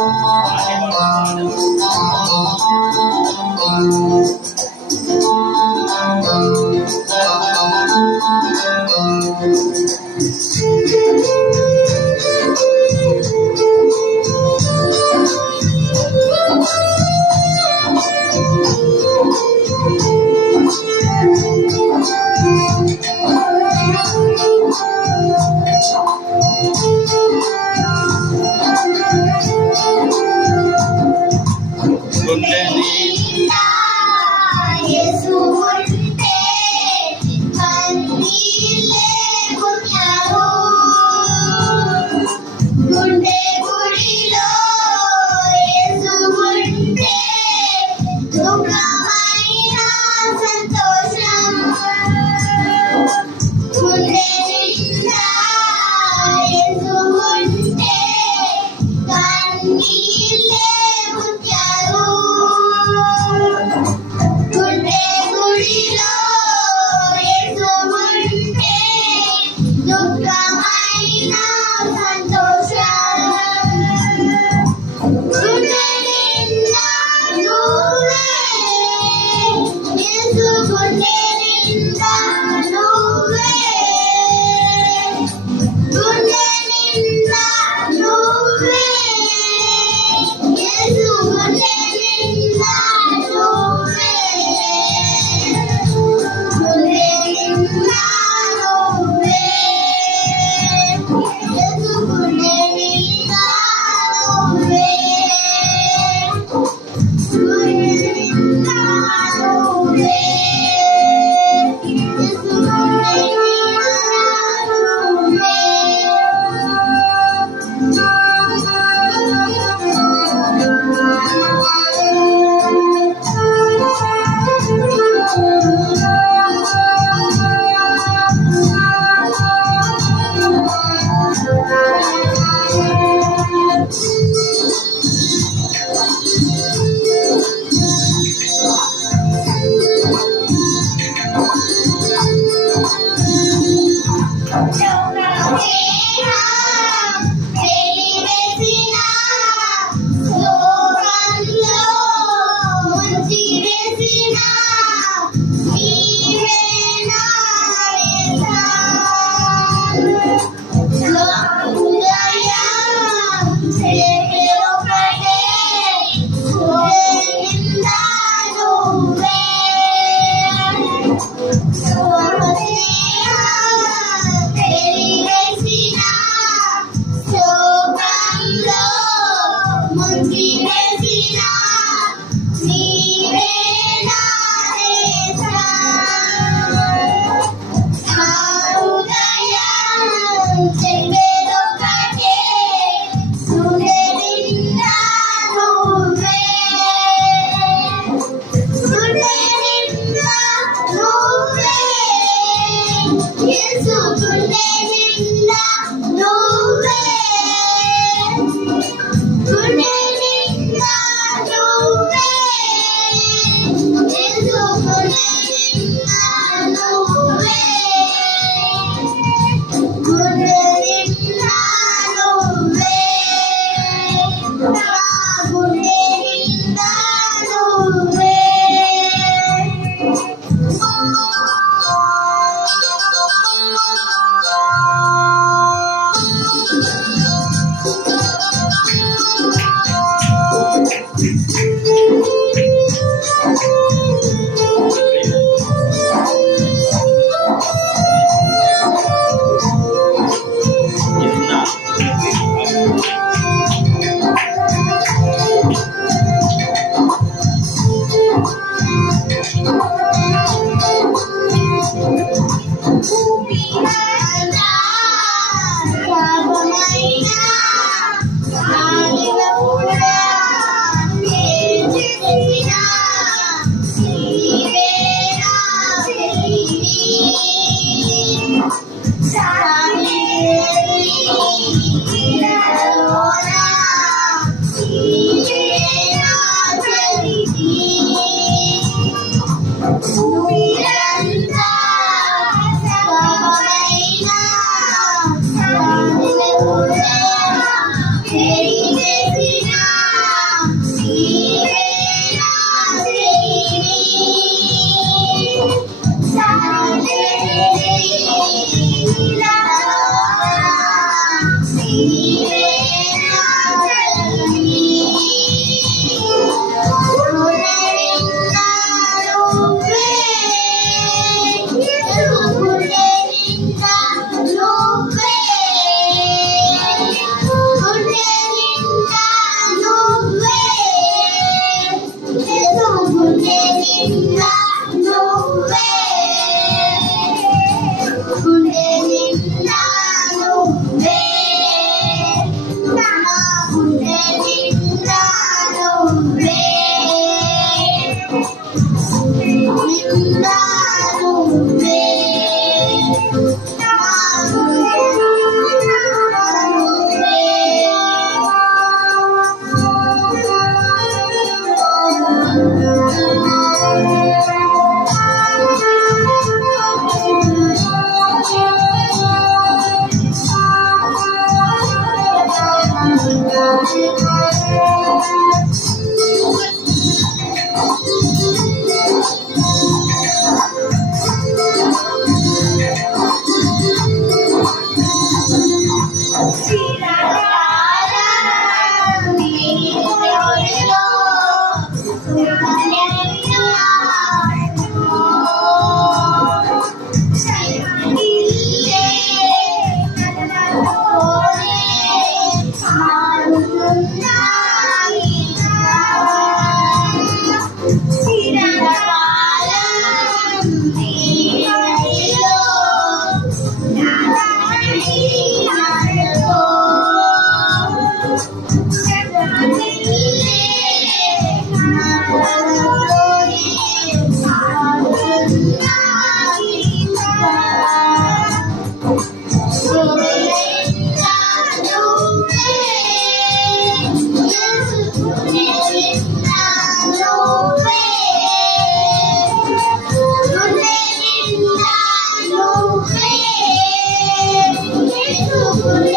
I'm a man, Love. Yeah. Senhor.